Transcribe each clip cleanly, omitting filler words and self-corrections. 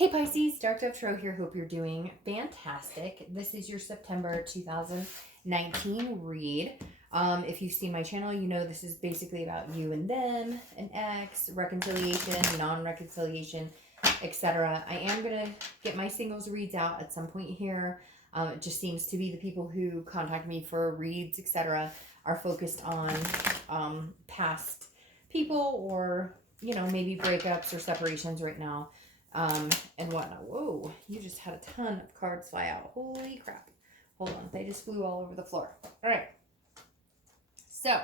Hey Pisces, Dark Dove Tarot here. Hope you're doing fantastic. This is your September 2019 read. If you've seen my channel, you know this is basically about you and them, an ex, reconciliation, non-reconciliation, etc. I am going to get my singles reads out at some point here. It just seems to be the people who contact me for reads, etc. are focused on past people or, maybe breakups or separations right now. And whatnot. Whoa, you just had a ton of cards fly out. Holy crap. Hold on, they just flew all over the floor. All right. So,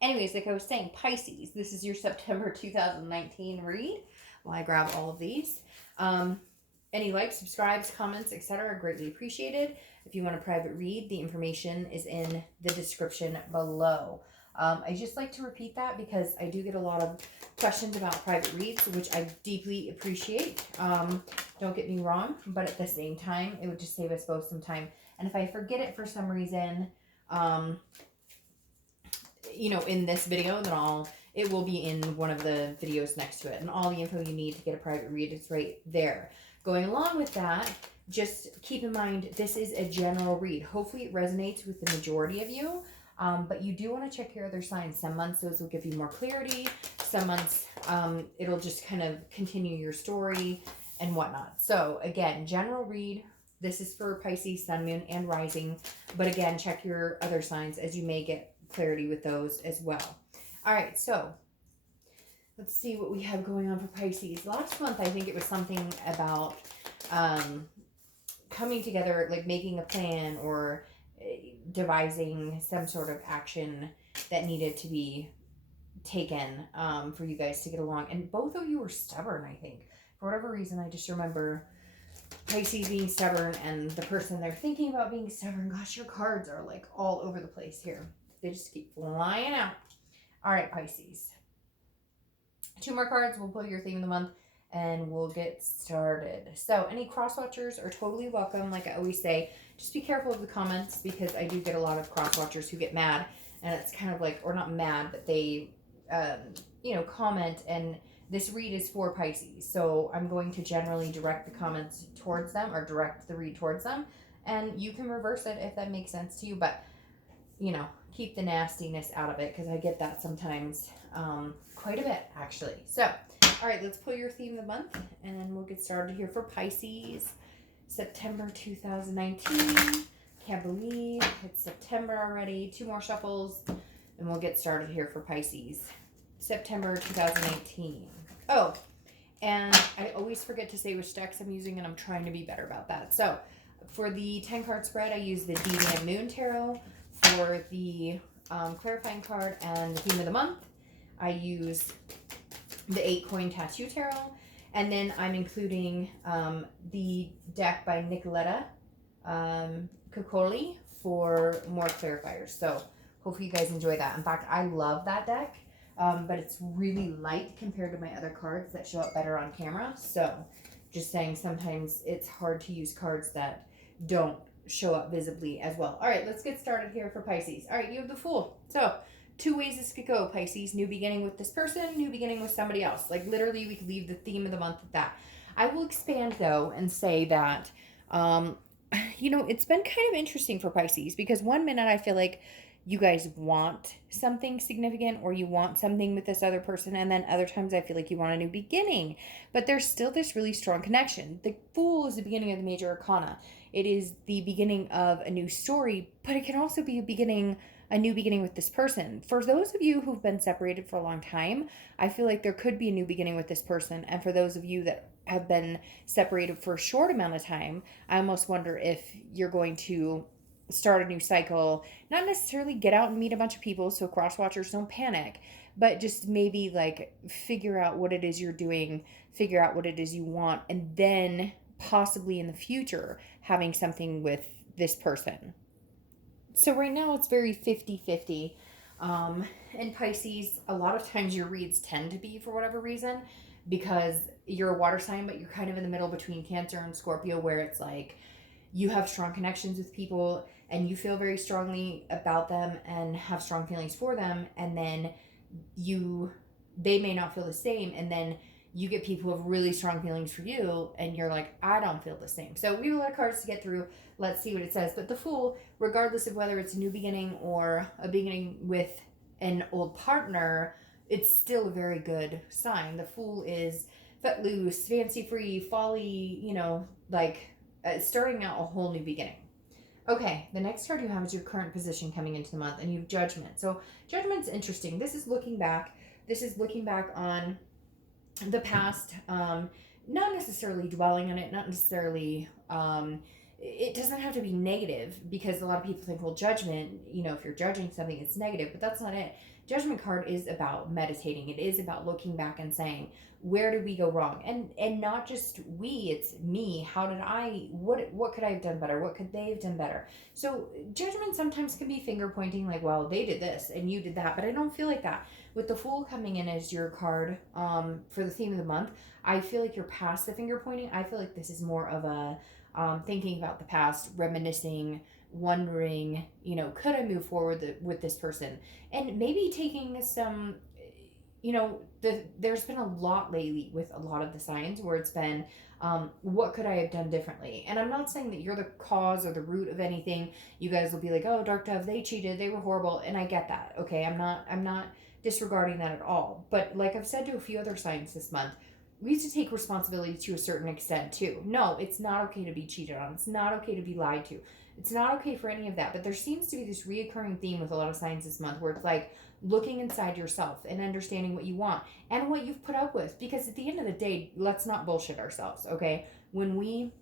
anyways, like I was saying, Pisces, this is your September 2019 read. While I grab all of these. Any likes, subscribes, comments, etc. are greatly appreciated. If you want a private read, the information is in the description below. I just like to repeat that because I do get a lot of questions about private reads, which I deeply appreciate. Don't get me wrong, but at the same time, it would just save us both some time. And if I forget it for some reason, in this video, then it will be in one of the videos next to it. And all the info you need to get a private read is right there. Going along with that, just keep in mind, this is a general read. Hopefully it resonates with the majority of you. But you do want to check your other signs. Some months those will give you more clarity. Some months it'll just kind of continue your story and whatnot. So again, general read. This is for Pisces, Sun, Moon, and Rising. But again, check your other signs as you may get clarity with those as well. All right, so let's see what we have going on for Pisces. Last month, I think it was something about coming together, like making a plan or devising some sort of action that needed to be taken for you guys to get along. And both of you were stubborn, I think. For whatever reason, I just remember Pisces being stubborn and the person they're thinking about being stubborn. Gosh, your cards are like all over the place here. They just keep flying out. All right, Pisces. 2 more cards. We'll pull your theme of the month and we'll get started. So any cross watchers are totally welcome. Like I always say, just be careful of the comments because I do get a lot of cross watchers who get mad, and it's kind of like, or not mad, but they, comment, and this read is for Pisces. So I'm going to generally direct the comments towards them or direct the read towards them, and you can reverse it if that makes sense to you, but keep the nastiness out of it because I get that sometimes quite a bit actually. So all right, let's pull your theme of the month and we'll get started here for Pisces. September 2019. Can't believe it's September already. 2 more shuffles and we'll get started here for Pisces. September 2019. Oh, and I always forget to say which decks I'm using, and I'm trying to be better about that. So for the 10 card spread, I use the Deviant Moon Tarot. For the clarifying card and the theme of the month, I use the 8 Coin Tattoo Tarot. And then I'm including the deck by Nicoletta Coccoli for more clarifiers. So hopefully you guys enjoy that. In fact, I love that deck, but it's really light compared to my other cards that show up better on camera. So just saying, sometimes it's hard to use cards that don't show up visibly as well. All right, let's get started here for Pisces. All right, you have the Fool. So 2 ways this could go, Pisces. New beginning with this person, new beginning with somebody else. Like literally we could leave the theme of the month at that. I will expand though and say that it's been kind of interesting for Pisces because one minute I feel like you guys want something significant or you want something with this other person, and then other times I feel like you want a new beginning, but there's still this really strong connection. The Fool is the beginning of the major arcana. It is the beginning of a new story, but it can also be a new beginning with this person. For those of you who've been separated for a long time, I feel like there could be a new beginning with this person. And for those of you that have been separated for a short amount of time, I almost wonder if you're going to start a new cycle, not necessarily get out and meet a bunch of people, so cross watchers don't panic, but just maybe like figure out what it is you're doing, figure out what it is you want, and then possibly in the future having something with this person. So right now it's very 50-50. In Pisces, a lot of times your reads tend to be, for whatever reason, because you're a water sign, but you're kind of in the middle between Cancer and Scorpio, where it's like you have strong connections with people and you feel very strongly about them and have strong feelings for them, and then they may not feel the same, and then you get people who have really strong feelings for you, and you're like, I don't feel the same. So we have a lot of cards to get through. Let's see what it says. But the Fool, regardless of whether it's a new beginning or a beginning with an old partner, it's still a very good sign. The Fool is let loose, fancy free, folly, starting out a whole new beginning. Okay, the next card you have is your current position coming into the month, and you have Judgment. So Judgment's interesting. This is looking back. This is looking back on the past, not necessarily dwelling on it, not necessarily, it doesn't have to be negative, because a lot of people think, well, judgment, if you're judging something, it's negative, but that's not it. Judgment card is about meditating. It is about looking back and saying, where did we go wrong? And not just we, it's me. How did what could I have done better? What could they have done better? So judgment sometimes can be finger pointing, like, well, they did this and you did that, but I don't feel like that. With the Fool coming in as your card for the theme of the month, I feel like you're past the finger pointing. I feel like this is more of a thinking about the past, reminiscing, wondering, could I move forward with this person? And maybe taking some, there's been a lot lately with a lot of the signs where it's been, what could I have done differently? And I'm not saying that you're the cause or the root of anything. You guys will be like, oh, Dark Dove, they cheated, they were horrible. And I get that. Okay. I'm not disregarding that at all. But like I've said to a few other signs this month, we need to take responsibility to a certain extent too. No, it's not okay to be cheated on. It's not okay to be lied to. It's not okay for any of that. But there seems to be this reoccurring theme with a lot of signs this month where it's like looking inside yourself and understanding what you want and what you've put up with. Because at the end of the day, let's not bullshit ourselves, okay? When we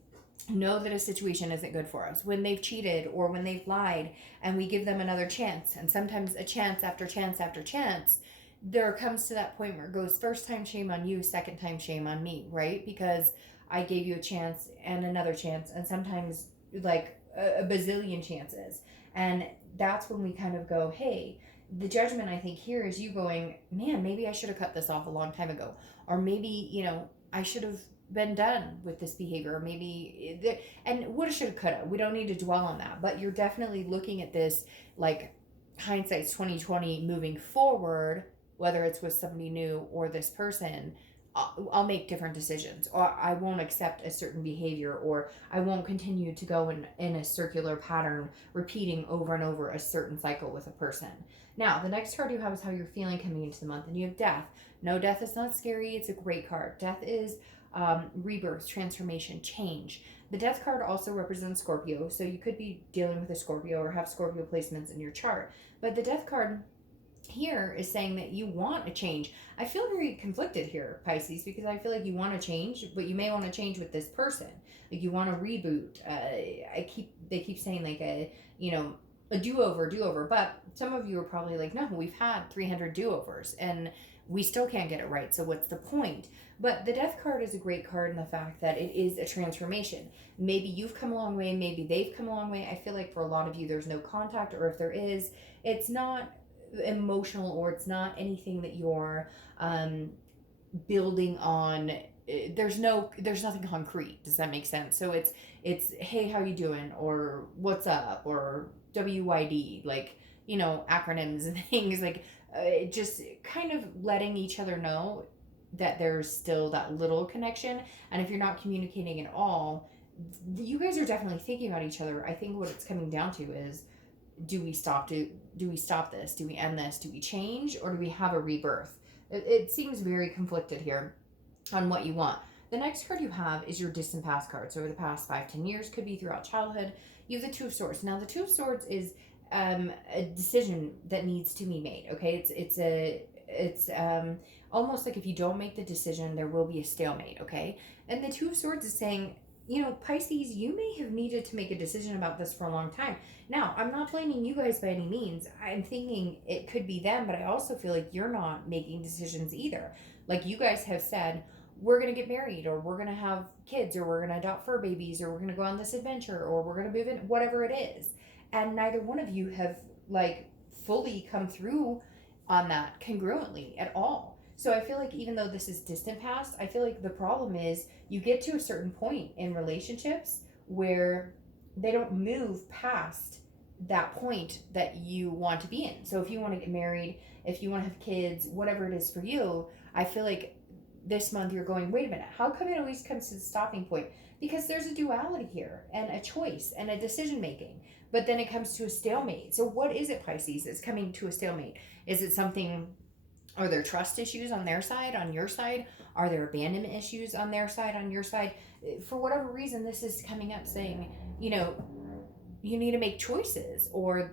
know that a situation isn't good for us, when they've cheated or when they've lied, and we give them another chance, and sometimes a chance after chance after chance, there comes to that point where it goes, first time shame on you, second time shame on me, right? Because I gave you a chance and another chance, and sometimes like a bazillion chances. And that's when we kind of go, hey, the judgment I think here is you going, man, maybe I should have cut this off a long time ago, or maybe I should have been done with this behavior, or maybe and woulda, shoulda, coulda. We don't need to dwell on that, but you're definitely looking at this like hindsight's 2020 moving forward, whether it's with somebody new or this person. I'll make different decisions, or I won't accept a certain behavior, or I won't continue to go in a circular pattern, repeating over and over a certain cycle with a person. Now, the next card you have is how you're feeling coming into the month, and you have Death. No, Death is not scary. It's a great card. Death is rebirth, transformation, change. The Death card also represents Scorpio, so you could be dealing with a Scorpio or have Scorpio placements in your chart. But the Death card here is saying that you want a change. I feel very conflicted here, Pisces, because I feel like you want to change, but you may want to change with this person. Like you want to reboot. They keep saying like a do-over, but some of you are probably like, no, we've had 300 do-overs and we still can't get it right. So what's the point? But the Death card is a great card in the fact that it is a transformation. Maybe you've come a long way, maybe they've come a long way. I feel like for a lot of you, there's no contact, or if there is, it's not emotional, or it's not anything that you're building on. There's nothing concrete. Does that make sense? So it's hey, how you doing, or what's up, or WYD, like acronyms and things like just kind of letting each other know that there's still that little connection. And if you're not communicating at all, you guys are definitely thinking about each other. I think what it's coming down to is, do we stop this? Do we end this? Do we change, or do we have a rebirth? It seems very conflicted here on what you want. The next card you have is your distant past card. So over the past 5-10 years, could be throughout childhood. You have the Two of Swords. Now the Two of Swords is a decision that needs to be made. Okay, it's almost like if you don't make the decision, there will be a stalemate. Okay, and the Two of Swords is saying, Pisces, you may have needed to make a decision about this for a long time. Now, I'm not blaming you guys by any means. I'm thinking it could be them, but I also feel like you're not making decisions either. Like you guys have said, we're going to get married, or we're going to have kids, or we're going to adopt fur babies, or we're going to go on this adventure, or we're going to move in, whatever it is. And neither one of you have like fully come through on that congruently at all. So I feel like even though this is distant past, I feel like the problem is you get to a certain point in relationships where they don't move past that point that you want to be in. So if you want to get married, if you want to have kids, whatever it is for you, I feel like this month you're going, wait a minute, how come it always comes to the stopping point? Because there's a duality here and a choice and a decision making. But then it comes to a stalemate. So what is it, Pisces? It's coming to a stalemate. Is it something, are there trust issues on their side, on your side? Are there abandonment issues on their side, on your side? For whatever reason, this is coming up saying, you know, you need to make choices, or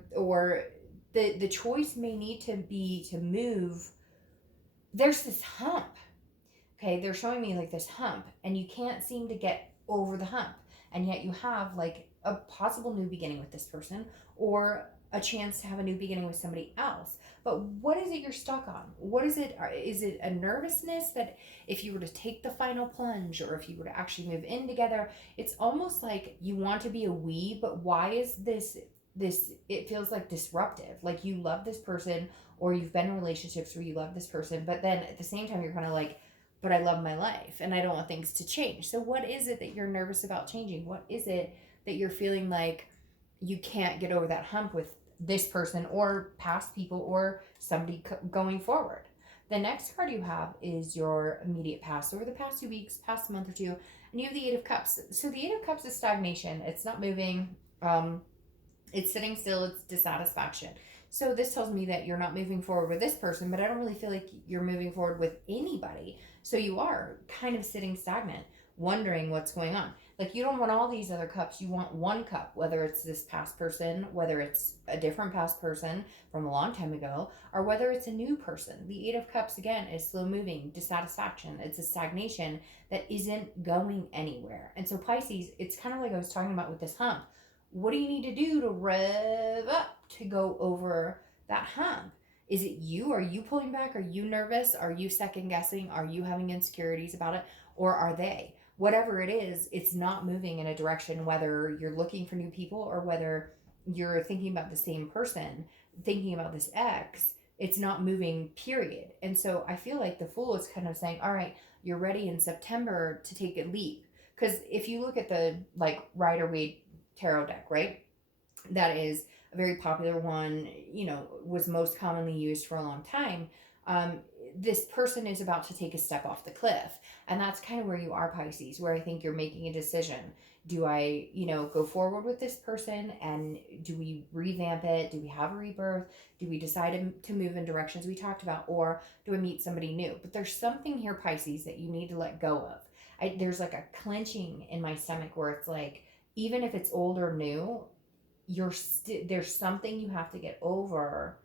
the choice may need to be to move. There's this hump. Okay, they're showing me like this hump, and you can't seem to get over the hump, and yet you have like a possible new beginning with this person, or a chance to have a new beginning with somebody else. But what is it you're stuck on? What is it? Is it a nervousness that if you were to take the final plunge, or if you were to actually move in together, it's almost like you want to be a we, but why is this, it feels like disruptive, like you love this person, or you've been in relationships where you love this person, but then at the same time you're kind of like, but I love my life and I don't want things to change. So what is it that you're nervous about changing? What is it that you're feeling like you can't get over that hump with this person or past people or somebody going forward? The next card you have is your immediate past, over the past 2 weeks, past month or two, and you have the Eight of Cups. So the Eight of Cups is stagnation. It's not moving. It's sitting still. It's dissatisfaction. So this tells me that you're not moving forward with this person, but I don't really feel like you're moving forward with anybody. So you are kind of sitting stagnant, wondering what's going on. Like you don't want all these other cups. You want one cup, whether it's this past person, whether it's a different past person from a long time ago, or whether it's a new person. The Eight of Cups, again, is slow moving, dissatisfaction. It's a stagnation that isn't going anywhere. And so Pisces, it's kind of like I was talking about with this hump. What do you need to do to rev up to go over that hump? Is it you? Are you pulling back? Are you nervous? Are you second guessing? Are you having insecurities about it? Or are they? Whatever it is, it's not moving in a direction, whether you're looking for new people or whether you're thinking about the same person, thinking about this ex. It's not moving, period. And so I feel like the Fool is kind of saying, all right, you're ready in September to take a leap. Because if you look at the like Rider-Waite tarot deck, right? That is a very popular one, you know, was most commonly used for a long time. This person is about to take a step off the cliff. And that's kind of where you are, Pisces, where I think you're making a decision. Do I, you know, go forward with this person, and do we revamp it? Do we have a rebirth? Do we decide to move in directions we talked about? Or do I meet somebody new? But there's something here, Pisces, that you need to let go of. There's like a clenching in my stomach where it's like, even if it's old or new, there's something you have to get over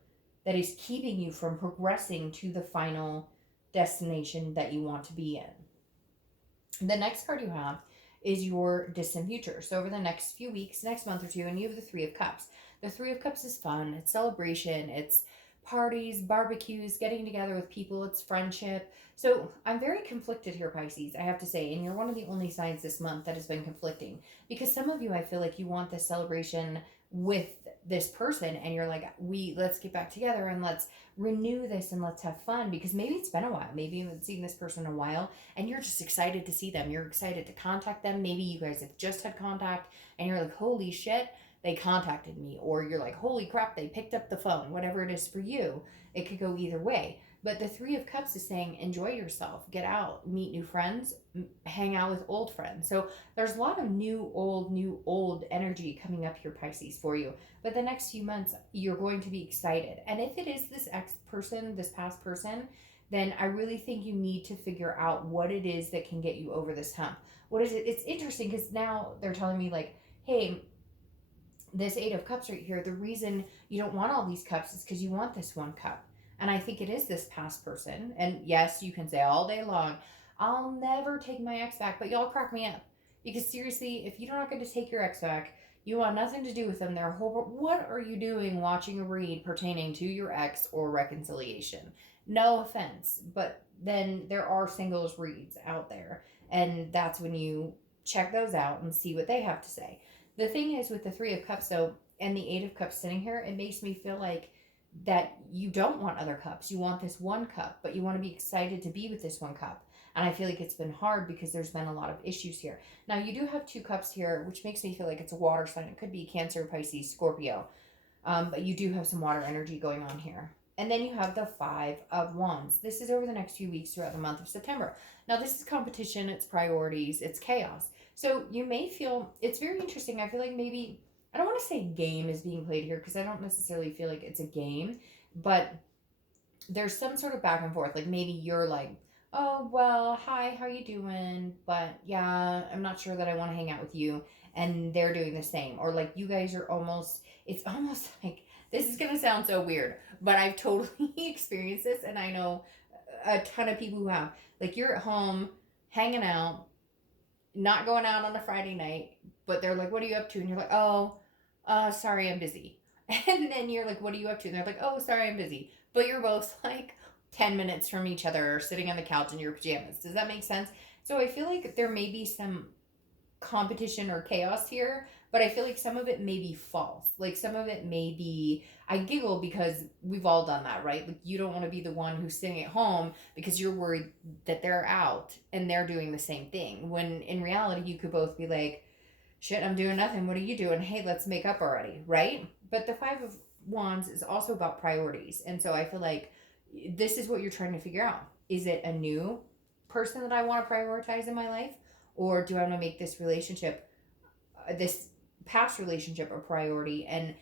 that is keeping you from progressing to the final destination that you want to be in. The next card you have is your distant future. So over the next few weeks, next month or two, and you have the Three of Cups. The Three of Cups is fun. It's celebration. It's parties, barbecues, getting together with people. It's friendship. So I'm very conflicted here, Pisces, I have to say. And you're one of the only signs this month that has been conflicting. Because some of you, I feel like you want this celebration with this person, and you're like, let's get back together and let's renew this and let's have fun, because maybe it's been a while. Maybe you haven't seen this person in a while and you're just excited to see them. You're excited to contact them. Maybe you guys have just had contact and you're like, holy shit, they contacted me. Or you're like, holy crap, they picked up the phone. Whatever it is for you, it could go either way. But the Three of Cups is saying, enjoy yourself, get out, meet new friends, hang out with old friends. So there's a lot of new, old energy coming up here, Pisces, for you. But the next few months, you're going to be excited. And if it is this ex person, this past person, then I really think you need to figure out what it is that can get you over this hump. What is it? It's interesting because now they're telling me like, hey, this Eight of Cups right here, the reason you don't want all these cups is because you want this one cup. And I think it is this past person. And yes, you can say all day long, I'll never take my ex back, but y'all crack me up. Because seriously, if you're not going to take your ex back, you want nothing to do with them. What are you doing watching a read pertaining to your ex or reconciliation? No offense, but then there are singles reads out there. And that's when you check those out and see what they have to say. The thing is with the Three of Cups, though, and the Eight of Cups sitting here, it makes me feel like that you don't want other cups. You want this one cup, but you want to be excited to be with this one cup. And I feel like it's been hard because there's been a lot of issues here. Now, you do have two cups here, which makes me feel like it's a water sign. It could be Cancer, Pisces, Scorpio. But you do have some water energy going on here. And then you have the Five of Wands. This is over the next few weeks throughout the month of September. Now, this is competition, it's priorities, it's chaos. So you may feel, it's very interesting. I feel like maybe, I don't want to say game is being played here because I don't necessarily feel like it's a game, but there's some sort of back and forth. Like maybe you're like, oh, well, hi, how you doing? But yeah, I'm not sure that I want to hang out with you. And they're doing the same. Or like you guys are almost, it's almost like, this is going to sound so weird, but I've totally experienced this. And I know a ton of people who have. Like you're at home hanging out, not going out on a Friday night, but they're like, what are you up to? And you're like, oh, sorry, I'm busy. And then you're like, what are you up to? And they're like, oh, sorry, I'm busy. But you're both like 10 minutes from each other, sitting on the couch in your pajamas. Does that make sense? So I feel like there may be some competition or chaos here, but I feel like some of it may be false. Like some of it may be, I giggle because we've all done that, right? Like you don't want to be the one who's sitting at home because you're worried that they're out and they're doing the same thing. When in reality, you could both be like, shit, I'm doing nothing. What are you doing? Hey, let's make up already, right? But the Five of Wands is also about priorities. And so I feel like this is what you're trying to figure out. Is it a new person that I want to prioritize in my life? Or do I want to make this relationship, this past relationship, a priority and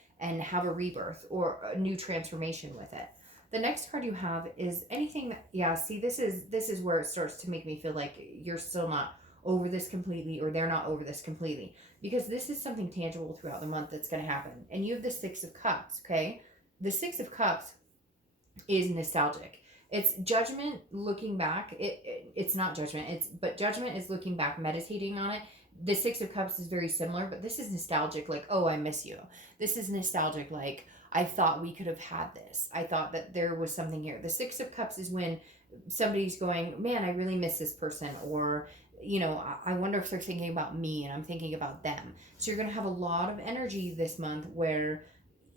have a rebirth or a new transformation with it? The next card you have is anything that, yeah, see, this is where it starts to make me feel like you're still not over this completely, or they're not over this completely, because this is something tangible throughout the month that's going to happen. And you have the Six of Cups, okay? The Six of Cups is nostalgic. It's judgment looking back. It's not judgment. But judgment is looking back, meditating on it. The Six of Cups is very similar, but this is nostalgic. Like, oh, I miss you. This is nostalgic. Like, I thought we could have had this. I thought that there was something here. The Six of Cups is when somebody's going, man, I really miss this person, or I wonder if they're thinking about me and I'm thinking about them. So you're going to have a lot of energy this month where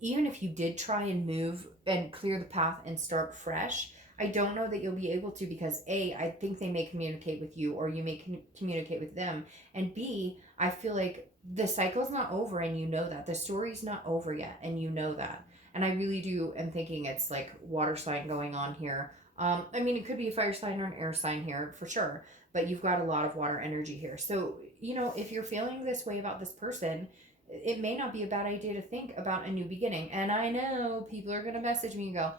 even if you did try and move and clear the path and start fresh, I don't know that you'll be able to, because A, I think they may communicate with you or you may communicate with them. And B, I feel like the cycle's not over and you know that. The story's not over yet and you know that. And I really do am thinking it's like water sign going on here. I mean, it could be a fire sign or an air sign here for sure, but you've got a lot of water energy here. So, if you're feeling this way about this person, it may not be a bad idea to think about a new beginning. And I know people are going to message me and go,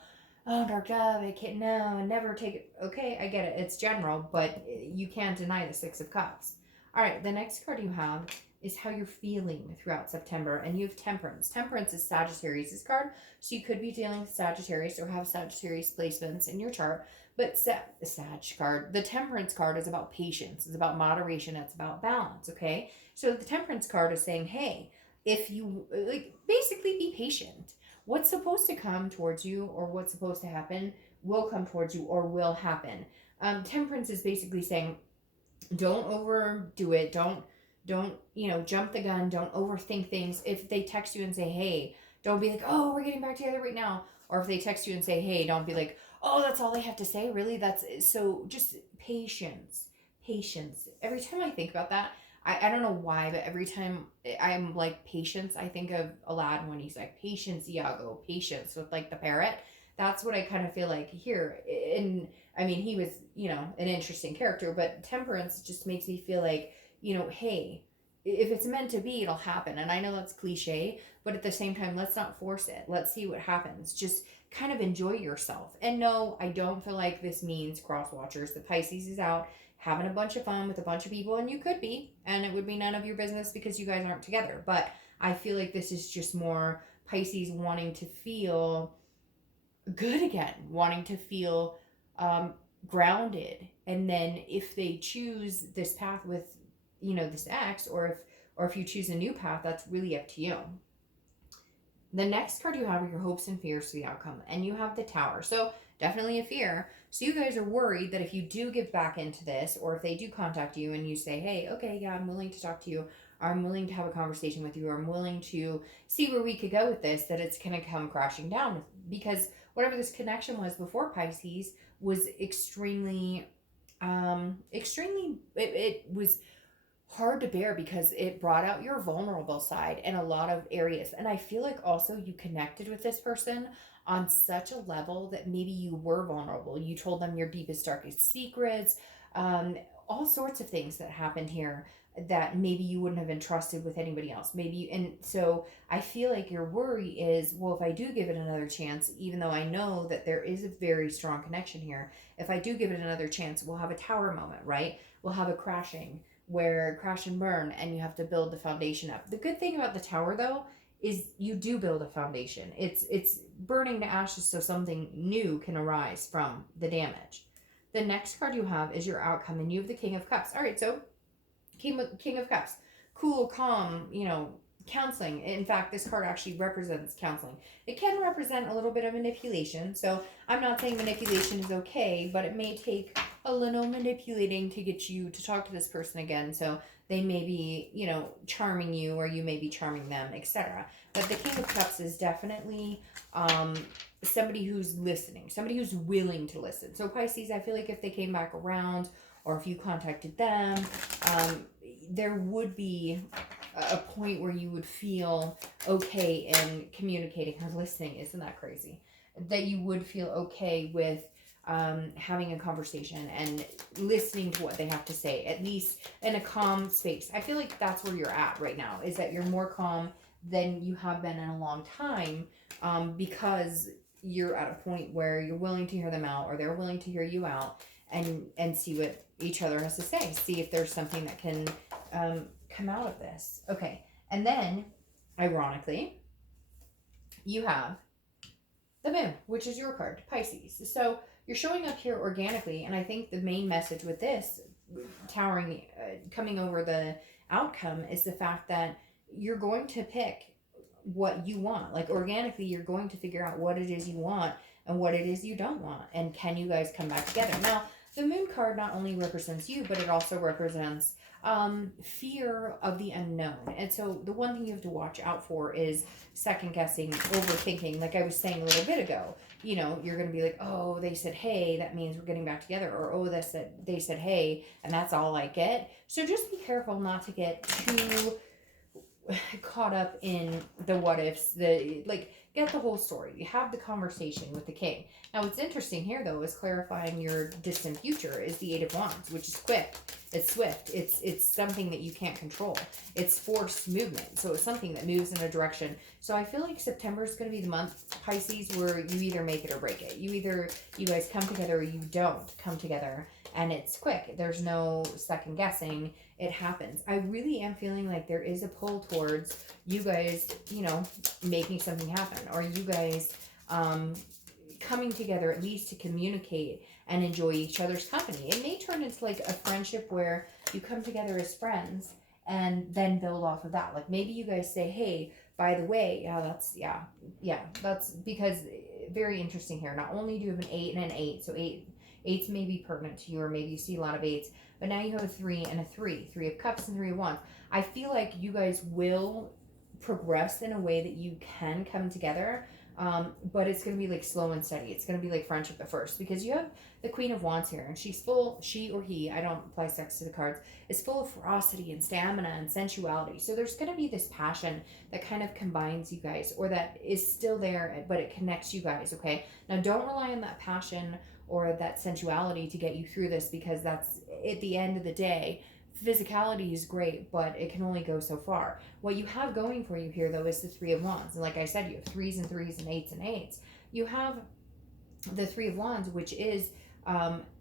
oh, Dark Dove, I can't, no, never take it. Okay, I get it. It's general, but you can't deny the Six of Cups. All right, the next card you have is how you're feeling throughout September, and you have Temperance. Temperance is Sagittarius' card, so you could be dealing with Sagittarius or have Sagittarius placements in your chart. But the Sag card, the Temperance card is about patience. It's about moderation. It's about balance, okay? So the Temperance card is saying, hey, if you, basically be patient. What's supposed to come towards you or what's supposed to happen will come towards you or will happen. Temperance is basically saying, don't overdo it. Don't jump the gun. Don't overthink things. If they text you and say, hey, don't be like, oh, we're getting back together right now. Or if they text you and say, hey, don't be like, oh, that's all they have to say. Really? So just patience. Every time I think about that, I don't know why, but every time I'm like patience, I think of Aladdin when he's like, patience, Iago, patience with like the parrot. That's what I kind of feel like here. And I mean, he was, an interesting character, but Temperance just makes me feel like, hey, if it's meant to be, it'll happen. And I know that's cliche, but at the same time, let's not force it. Let's see what happens. Just kind of enjoy yourself. And no, I don't feel like this means cross watchers. The Pisces is out having a bunch of fun with a bunch of people, and you could be, and it would be none of your business because you guys aren't together. But I feel like this is just more Pisces wanting to feel good again, wanting to feel grounded. And then if they choose this path with this ex, or if you choose a new path, that's really up to you. The next card you have are your hopes and fears for the outcome, and you have the Tower. So definitely a fear. So you guys are worried that if you do get back into this, or if they do contact you and you say, hey, okay, yeah, I'm willing to talk to you, or I'm willing to have a conversation with you, or I'm willing to see where we could go with this, that it's going to come crashing down. Because whatever this connection was before Pisces was extremely, it was hard to bear because it brought out your vulnerable side in a lot of areas. And I feel like also you connected with this person on such a level that maybe you were vulnerable. You told them your deepest, darkest secrets, um, all sorts of things that happened here that maybe you wouldn't have entrusted with anybody else. And so I feel like your worry is, well, if I do give it another chance, even though I know that there is a very strong connection here, if I do give it another chance, we'll have a tower moment, right? We'll have a crashing where crash and burn and you have to build the foundation up. The good thing about the tower though is you do build a foundation. It's burning to ashes so something new can arise from the damage. The next card you have is your outcome and you have the King of Cups. All right, so King of Cups. Cool, calm, counseling. In fact, this card actually represents counseling. It can represent a little bit of manipulation. So I'm not saying manipulation is okay, but it may take a little manipulating to get you to talk to this person again. So they may be, charming you or you may be charming them, etc. But the King of Cups is definitely somebody who's listening, somebody who's willing to listen. So Pisces, I feel like if they came back around or if you contacted them, there would be a point where you would feel okay in communicating or listening. Isn't that crazy? That you would feel okay with having a conversation and listening to what they have to say, at least in a calm space. I feel like that's where you're at right now, is that you're more calm than you have been in a long time, because you're at a point where you're willing to hear them out or they're willing to hear you out and see what each other has to say, see if there's something that can come out of this. Okay, and then ironically you have the moon, which is your card, Pisces. So you're showing up here organically, and I think the main message with this towering, coming over the outcome, is the fact that you're going to pick what you want. Like organically, you're going to figure out what it is you want and what it is you don't want, and can you guys come back together. Now, the moon card not only represents you, but it also represents fear of the unknown. And so the one thing you have to watch out for is second guessing, overthinking. Like I was saying a little bit ago, you're going to be like, oh, they said, hey, that means we're getting back together. Or, oh, they said, hey, and that's all I get. So just be careful not to get too caught up in the what ifs, get the whole story. You have the conversation with the king. Now what's interesting here though is clarifying your distant future is the Eight of Wands, which is quick, it's swift, it's something that you can't control, it's forced movement, so it's something that moves in a direction. So I feel like September is going to be the month, Pisces, where you either make it or break it. You guys come together or you don't come together, and it's quick. There's no second guessing. It happens. I really am feeling like there is a pull towards you guys, making something happen, or you guys coming together at least to communicate and enjoy each other's company. It may turn into like a friendship where you come together as friends and then build off of that. Like maybe you guys say, hey, by the way, that's because very interesting here. Not only do you have an 8 and an 8, so eights may be pertinent to you, or maybe you see a lot of 8s, but now you have a 3 and a 3 of Cups and 3 of Wands. I feel like you guys will progress in a way that you can come together, but it's going to be like slow and steady. It's going to be like friendship at first, because you have the Queen of Wands here, and she or he, I don't apply sex to the cards, is full of ferocity and stamina and sensuality. So there's going to be this passion that kind of combines you guys, or that is still there, but it connects you guys, okay? Now don't rely on that passion or that sensuality to get you through this, because that's, at the end of the day, physicality is great, but it can only go so far. What you have going for you here, though, is the 3 of Wands. And like I said, you have 3s and 3s and 8s and 8s. You have the 3 of Wands, which is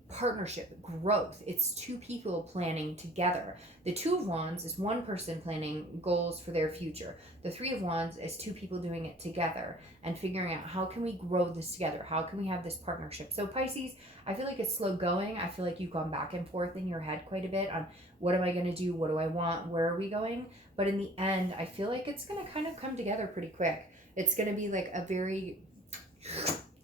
partnership, growth. It's two people planning together. The 2 of Wands is one person planning goals for their future. The 3 of Wands is two people doing it together and figuring out, how can we grow this together? How can we have this partnership? So Pisces, I feel like it's slow going. I feel like you've gone back and forth in your head quite a bit on what am I going to do? What do I want? Where are we going? But in the end, I feel like it's going to kind of come together pretty quick. It's going to be like a very,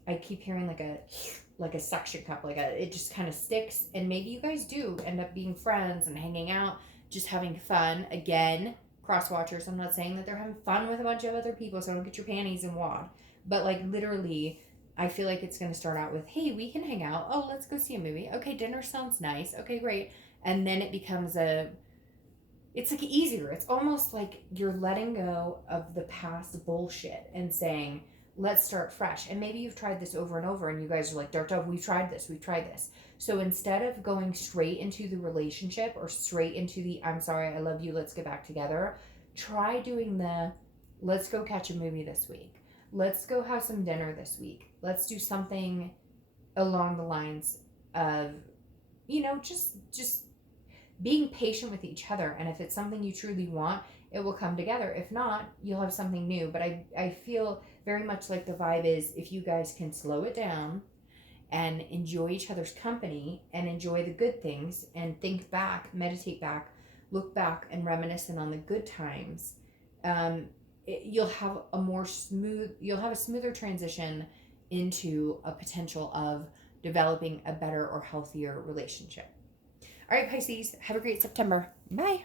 I keep hearing like a suction cup, it just kind of sticks, and maybe you guys do end up being friends and hanging out, just having fun. Again, cross watchers, I'm not saying that they're having fun with a bunch of other people, so don't get your panties in wad, but like literally, I feel like it's going to start out with, hey, we can hang out, oh, let's go see a movie, okay, dinner sounds nice, okay, great, and then it becomes a it's like easier. It's almost like you're letting go of the past bullshit and saying, let's start fresh. And maybe you've tried this over and over and you guys are like, Dark Dove, we've tried this. So instead of going straight into the relationship or straight into the, I'm sorry, I love you, let's get back together, try doing the, let's go catch a movie this week. Let's go have some dinner this week. Let's do something along the lines of, just being patient with each other. And if it's something you truly want, it will come together. If not, you'll have something new. But I feel very much like the vibe is, if you guys can slow it down and enjoy each other's company and enjoy the good things and think back, meditate back, look back and reminiscent on the good times, you'll have a smoother transition into a potential of developing a better or healthier relationship. All right, Pisces, have a great September. Bye.